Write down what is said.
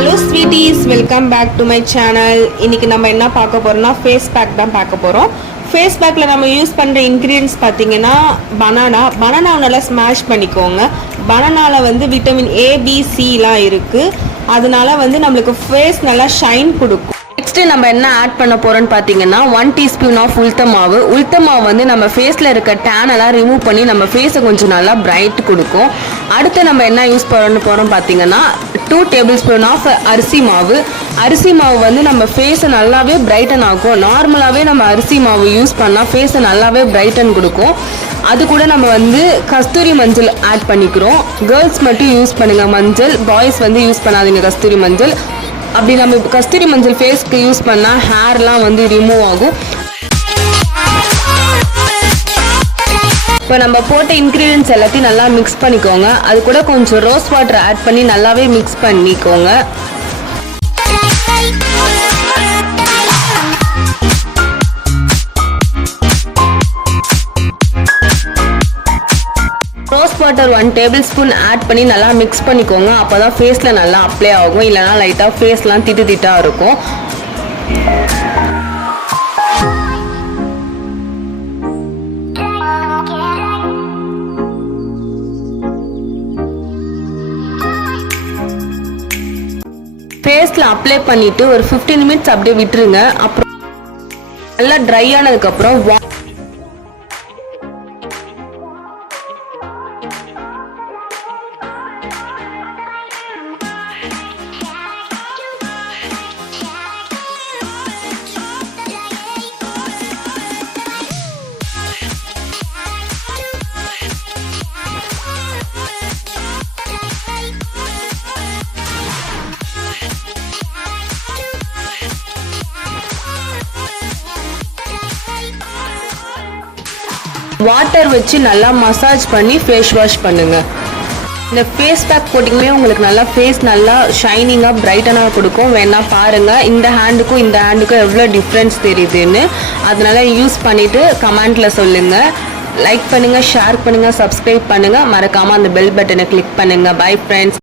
Hello sweeties, welcome back to my channel. இன்றைக்கி நம்ம என்ன பார்க்க போகிறோம்னா ஃபேஸ் பேக் தான் பார்க்க போகிறோம். ஃபேஸ் பேக்கில் நம்ம யூஸ் பண்ணுற இன்க்ரீடியன்ஸ் பார்த்தீங்கன்னா பனானாவை நல்லா ஸ்மாஷ் பண்ணிக்கோங்க. பனானாவில் வந்து விட்டமின் ABC-லாம் இருக்குது. அதனால வந்து நம்மளுக்கு ஃபேஸ் நல்லா ஷைன் கொடுக்கும். நெக்ஸ்ட்டு நம்ம என்ன ஆட் பண்ண போகிறோன்னு பார்த்தீங்கன்னா 1 டீஸ்பூன் ஆஃப் உளுத்த மாவு வந்து நம்ம ஃபேஸில் இருக்க டேன் எல்லாம் ரிமூவ் பண்ணி நம்ம ஃபேஸை கொஞ்சம் நல்லா பிரைட் கொடுக்கும். அடுத்து நம்ம என்ன யூஸ் பண்ண போகிறோம் பார்த்தீங்கன்னா 2 டேபிள் ஸ்பூன் ஆஃப் அரிசி மாவு வந்து நம்ம ஃபேஸை நல்லாவே பிரைட்டன் ஆகும். நார்மலாகவே நம்ம அரிசி மாவு யூஸ் பண்ணால் ஃபேஸை நல்லாவே பிரைட்டன் கொடுக்கும். அது கூட நம்ம வந்து கஸ்தூரி மஞ்சள் ஆட் பண்ணிக்கிறோம். கேர்ள்ஸ் மட்டும் யூஸ் பண்ணுங்கள் மஞ்சள், பாய்ஸ் வந்து யூஸ் பண்ணாதீங்க கஸ்தூரி மஞ்சள். அப்படி நம்ம இப்போ கஸ்தூரி மஞ்சள் ஃபேஸ்க்கு யூஸ் பண்ணால் ஹேர்லாம் வந்து ரிமூவ் ஆகும். இப்போ நம்ம போட்ட இன்க்ரீடியன்ஸ் எல்லாத்தையும் நல்லா மிக்ஸ் பண்ணிக்கோங்க. அது கூட கொஞ்சம் ரோஸ் வாட்டர் ஆட் பண்ணி நல்லாவே மிக்ஸ் பண்ணிக்கோங்க. Rose water 1 tablespoon add பண்ணி நல்லா மிக்ஸ் பண்ணிக்கோங்க. அப்போ தான் ஃபேஸில் நல்லா அப்ளை ஆகும். இல்லைனா லைட்டாக ஃபேஸ்லாம் திட்டாக இருக்கும். ஃபேஸில் அப்ளை பண்ணிவிட்டு ஒரு 15 மினிட்ஸ் அப்படியே விட்டுருங்க. அப்புறம் நல்லா ட்ரை ஆனதுக்கப்புறம் வாட்டர் வச்சு நல்லா மசாஜ் பண்ணி ஃபேஸ் வாஷ் பண்ணுங்கள். இந்த ஃபேஸ் பேக் போட்டிங்குமே உங்களுக்கு நல்லா ஃபேஸ் நல்லா ஷைனிங்காக பிரைட்டனாக கொடுக்கும். வேணால் பாருங்கள் இந்த ஹேண்டுக்கும் எவ்வளோ டிஃப்ரென்ஸ் தெரியுதுன்னு. அதனால் யூஸ் பண்ணிவிட்டு கமெண்ட்டில் சொல்லுங்கள். லைக் பண்ணுங்கள், ஷேர் பண்ணுங்கள், சப்ஸ்கிரைப் பண்ணுங்கள். மறக்காமல் அந்த பெல் பட்டனை கிளிக் பண்ணுங்கள். Bye friends.